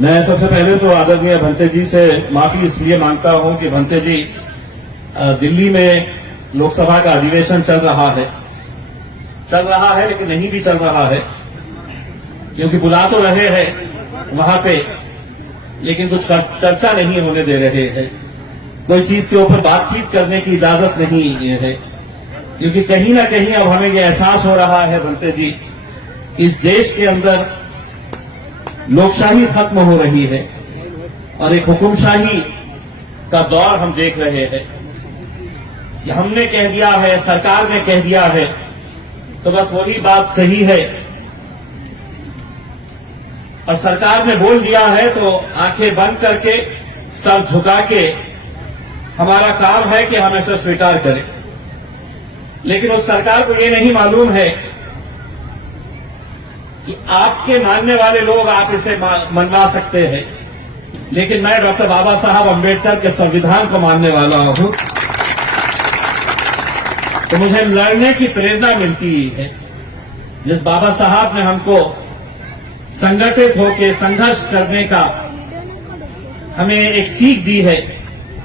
मैं सबसे पहले तो आदरणीय भंते जी से माफी इसलिए मांगता हूं कि भंते जी दिल्ली में लोकसभा का अधिवेशन चल रहा है लेकिन नहीं भी चल रहा है, क्योंकि बुला तो रहे हैं वहां पे लेकिन कुछ चर्चा नहीं होने दे रहे हैं, कोई चीज के ऊपर बातचीत करने की इजाजत नहीं है, क्योंकि कहीं ना कहीं अब हमें यह एहसास हो रहा है भंते जी, इस देश के अंदर लोकशाही खत्म हो रही है और एक हुकुमशाही का दौर हम देख रहे हैं कि हमने कह दिया है, सरकार ने कह दिया है तो बस वही बात सही है, और सरकार ने बोल दिया है तो आंखें बंद करके सर झुका के हमारा काम है कि हम इसे स्वीकार करें। लेकिन उस सरकार को ये नहीं मालूम है कि आपके मानने वाले लोग आप इसे मनवा सकते हैं, लेकिन मैं डॉक्टर बाबा साहब अम्बेडकर के संविधान को मानने वाला हूं, तो मुझे लड़ने की प्रेरणा मिलती है। जिस बाबा साहब ने हमको संगठित होकर संघर्ष करने का हमें एक सीख दी है,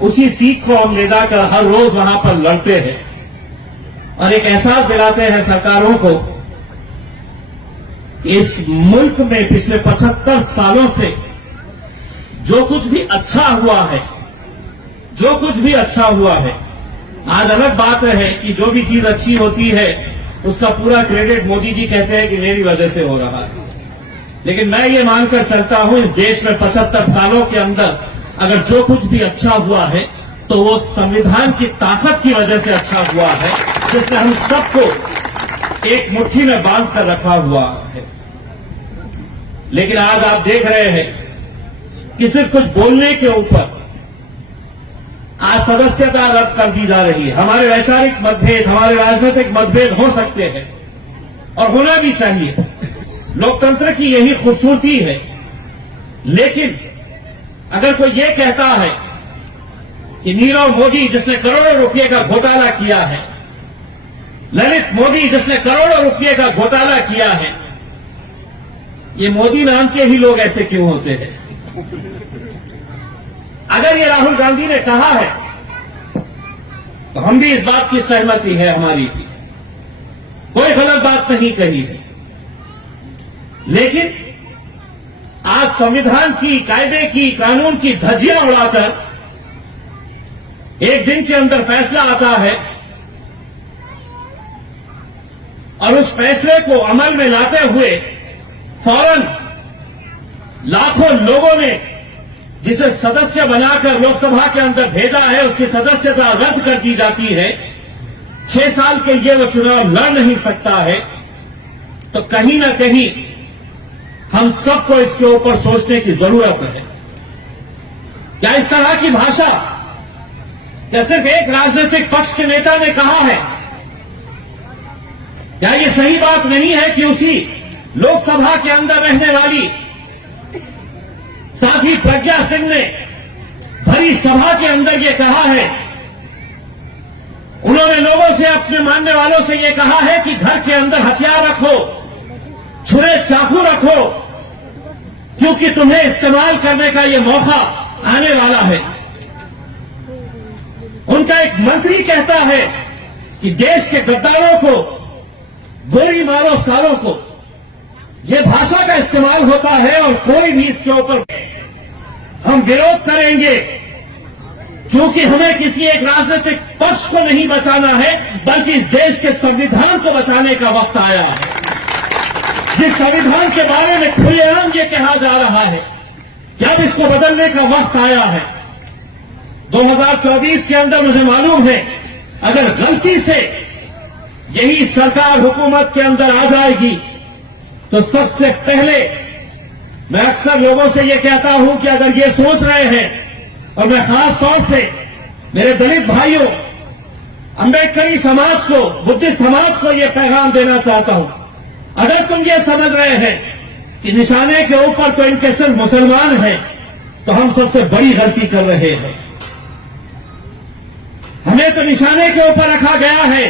उसी सीख को हम ले जाकर हर रोज वहां पर लड़ते हैं और एक एहसास दिलाते हैं सरकारों को, इस मुल्क में पिछले 75 सालों से जो कुछ भी अच्छा हुआ है, आज अलग बात है कि जो भी चीज अच्छी होती है उसका पूरा क्रेडिट मोदी जी कहते हैं कि मेरी वजह से हो रहा है, लेकिन मैं ये मानकर चलता हूं इस देश में 75 सालों के अंदर अगर जो कुछ भी अच्छा हुआ है तो वो संविधान की ताकत की वजह से अच्छा हुआ है, जिसने हम सबको एक मुट्ठी में बांध कर रखा हुआ है। लेकिन आज आप देख रहे हैं कि सिर्फ कुछ बोलने के ऊपर आज सदस्यता रद्द कर दी जा रही है। हमारे वैचारिक मतभेद, हमारे राजनीतिक मतभेद हो सकते हैं और होना भी चाहिए, लोकतंत्र की यही खूबसूरती है, लेकिन अगर कोई ये कहता है कि नीरव मोदी जिसने करोड़ों रुपए का घोटाला किया है, ललित मोदी जिसने करोड़ों रुपए का घोटाला किया है, ये मोदी नाम के ही लोग ऐसे क्यों होते हैं? अगर ये राहुल गांधी ने कहा है तो हम भी इस बात की सहमति है हमारी भी, कोई गलत बात नहीं कही है, लेकिन आज संविधान की, कायदे की, कानून की धज्जियां उड़ाकर एक दिन के अंदर फैसला आता है और उस फैसले को अमल में लाते हुए फौरन लाखों लोगों ने जिसे सदस्य बनाकर लोकसभा के अंदर भेजा है उसकी सदस्यता रद्द कर दी जाती है, 6 साल के लिए वो चुनाव लड़ नहीं सकता है, तो कहीं ना कहीं हम सबको इसके ऊपर सोचने की जरूरत है। क्या इस तरह की भाषा क्या सिर्फ एक राजनीतिक पक्ष के नेता ने कहा है? क्या ये सही बात नहीं है कि उसी लोकसभा के अंदर रहने वाली साध्वी प्रज्ञा सिंह ने भरी सभा के अंदर ये कहा है, उन्होंने लोगों से, अपने मानने वालों से ये कहा है कि घर के अंदर हथियार रखो, छुरे चाकू रखो, क्योंकि तुम्हें इस्तेमाल करने का ये मौका आने वाला है। उनका एक मंत्री कहता है कि देश के गद्दारों को गोली मारो सालों को, ये भाषा का इस्तेमाल होता है और कोई भी इसके ऊपर हम विरोध करेंगे, क्योंकि हमें किसी एक राजनीतिक पक्ष को नहीं बचाना है बल्कि इस देश के संविधान को बचाने का वक्त आया है। जिस संविधान के बारे में खुलेआम ये कहा जा रहा है कि अब इसको बदलने का वक्त आया है। 2024 के अंदर मुझे मालूम है अगर गलती से यही सरकार हुकूमत के अंदर आ जाएगी तो सबसे पहले मैं अक्सर लोगों से ये कहता हूं कि अगर ये सोच रहे हैं, और मैं खास तौर से मेरे दलित भाइयों, अम्बेडकरी समाज को, बुद्धिस्ट समाज को ये पैगाम देना चाहता हूं, अगर तुम ये समझ रहे हैं कि निशाने के ऊपर तो इनके सिर्फ मुसलमान हैं, तो हम सबसे बड़ी गलती कर रहे हैं। हमें तो निशाने के ऊपर रखा गया है,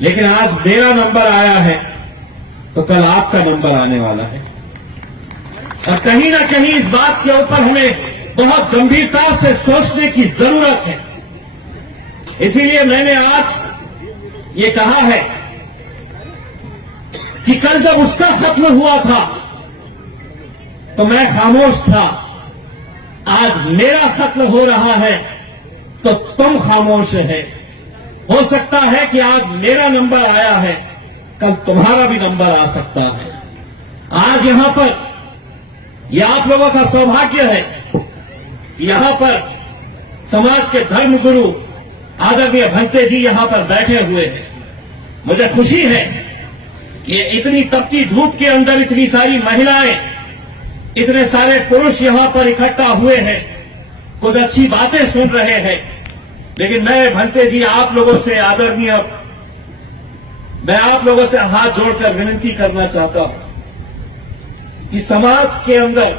लेकिन आज मेरा नंबर आया है तो कल आपका नंबर आने वाला है। और कहीं ना कहीं इस बात के ऊपर हमें बहुत गंभीरता से सोचने की जरूरत है। इसीलिए मैंने आज ये कहा है कि कल जब उसका कत्ल हुआ था तो मैं खामोश था, आज मेरा कत्ल हो रहा है तो तुम खामोश है। हो सकता है कि आज मेरा नंबर आया है, कल तुम्हारा भी नंबर आ सकता है। आज यहां पर यह आप लोगों का सौभाग्य है कि यहां पर समाज के धर्म गुरु आदरणीय भंते जी यहां पर बैठे हुए हैं। मुझे खुशी है कि इतनी तपती धूप के अंदर इतनी सारी महिलाएं, इतने सारे पुरुष यहां पर इकट्ठा हुए हैं, कुछ अच्छी बातें सुन रहे हैं। लेकिन मैं भंते जी आप लोगों से आदरणीय, मैं आप लोगों से हाथ जोड़कर विनती करना चाहता हूं कि समाज के अंदर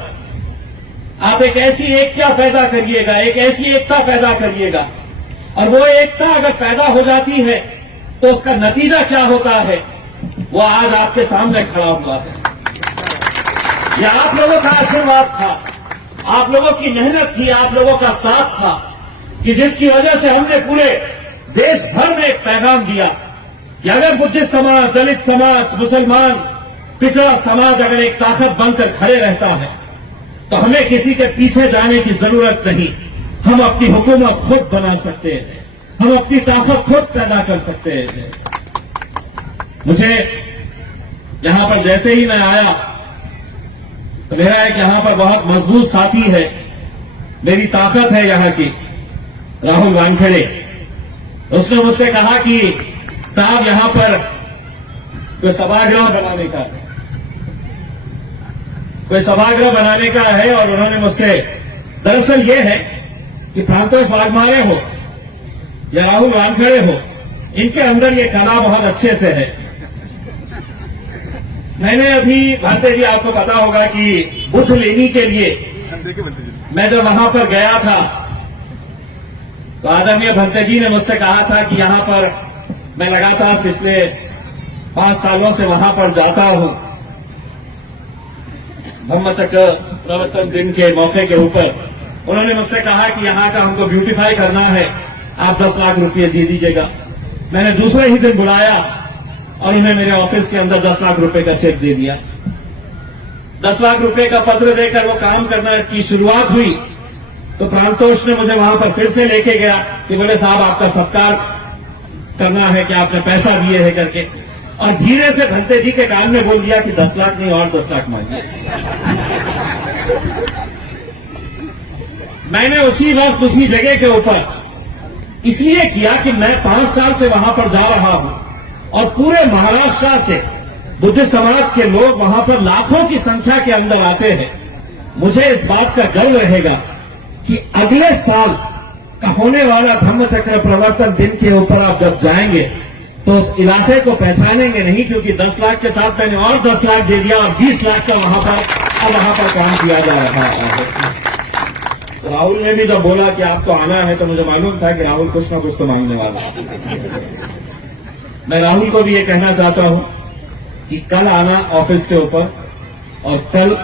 आप एक ऐसी एकता पैदा करिएगा, एक ऐसी एकता पैदा करिएगा, और वो एकता अगर पैदा हो जाती है तो उसका नतीजा क्या होता है वो आज आपके सामने खड़ा हुआ है। यह आप लोगों का आशीर्वाद था, आप लोगों की मेहनत थी, आप लोगों का साथ था कि जिसकी वजह से हमने पूरे देश भर में एक पैगाम दिया कि अगर बुद्धिस्ट समाज, दलित समाज, मुसलमान, पिछड़ा समाज अगर एक ताकत बनकर खड़े रहता है तो हमें किसी के पीछे जाने की जरूरत नहीं। हम अपनी हुकूमत खुद बना सकते हैं, हम अपनी ताकत खुद पैदा कर सकते हैं। मुझे यहां पर जैसे ही मैं आया तो मेरा एक यहां पर बहुत मजबूत साथी है, मेरी ताकत है यहां की, राहुल वानखेड़े। उसने मुझसे कहा कि साहब यहां पर कोई सभागृह बनाने का है और उन्होंने मुझसे, दरअसल ये है कि प्रांतोष वाघमारे हो या राहुल वानखेड़े हो, इनके अंदर ये कला बहुत अच्छे से है। मैंने अभी भाते जी आपको पता होगा कि बुद्ध लेनी के लिए मैं जब वहां पर गया था तो आदरणीय भंते जी ने मुझसे कहा था कि यहां पर मैं लगातार पिछले 5 सालों से वहां पर जाता हूं धम्मचक्र प्रवर्तन दिन के मौके के ऊपर। उन्होंने मुझसे कहा कि यहां का हमको ब्यूटीफाई करना है, आप 10 लाख रुपये दे दीजिएगा। मैंने दूसरे ही दिन बुलाया और इन्हें मेरे ऑफिस के अंदर 10 लाख रुपए का चेक दे दिया। 10 लाख रुपए का पत्र देकर वो काम करने की शुरुआत हुई तो प्रांतोष ने मुझे वहां पर फिर से लेके गया कि बोले साहब आपका सत्कार करना है कि आपने पैसा दिए है करके, और धीरे से भंते जी के कान में बोल दिया कि 10 लाख नहीं और 10 लाख मांगिए। मैंने उसी वक्त उसी जगह के ऊपर इसलिए किया कि मैं 5 साल से वहां पर जा रहा हूं और पूरे महाराष्ट्र से बुद्ध समाज के लोग वहां पर लाखों की संख्या के अंदर आते हैं। मुझे इस बात का गर्व रहेगा कि अगले साल का होने वाला धम्मचक्र प्रवर्तन दिन के ऊपर आप जब जाएंगे तो उस इलाके को पहचानेंगे नहीं, क्योंकि 10 लाख के साथ मैंने और 10 लाख दे दिया और 20 लाख का वहां पर काम किया जा रहा है। तो राहुल ने भी जब बोला कि आपको आना है तो मुझे मालूम था कि राहुल कुछ ना कुछ तो मांगने वाला है। मैं राहुल को भी ये कहना चाहता हूं कि कल आना ऑफिस के ऊपर और कल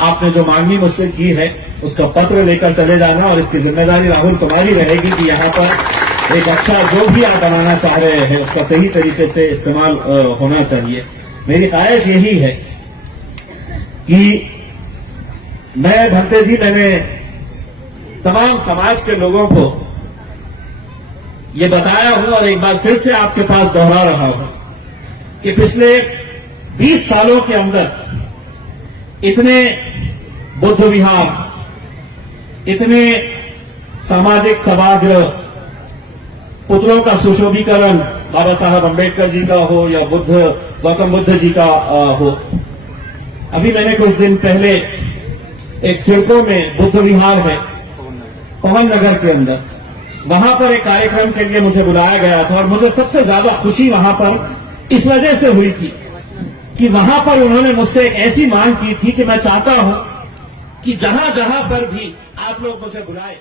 आपने जो मांगनी मुझसे की है उसका पत्र लेकर चले जाना, और इसकी जिम्मेदारी राहुल तुम्हारी रहेगी कि यहां पर एक अच्छा जो भी आप बनाना चाह रहे हैं उसका सही तरीके से इस्तेमाल होना चाहिए। मेरी ख्वाहिश यही है कि मैं भंते जी, मैंने तमाम समाज के लोगों को ये बताया हूं और एक बार फिर से आपके पास दोहरा रहा हूं कि पिछले 20 सालों के अंदर इतने बुद्ध विहार, इतने सामाजिक सभागृह, पुतलों का सुशोभीकरण बाबा साहब अंबेडकर जी का हो या गौतम बुद्ध जी का हो। अभी मैंने कुछ दिन पहले एक सिडको में बुद्ध विहार है पवन नगर के अंदर, वहां पर एक कार्यक्रम के लिए मुझे बुलाया गया था और मुझे सबसे ज्यादा खुशी वहां पर इस वजह से हुई थी कि वहां पर उन्होंने मुझसे एक ऐसी मांग की थी कि मैं चाहता हूं कि जहां जहां पर भी आप लोग मुझे बुलाए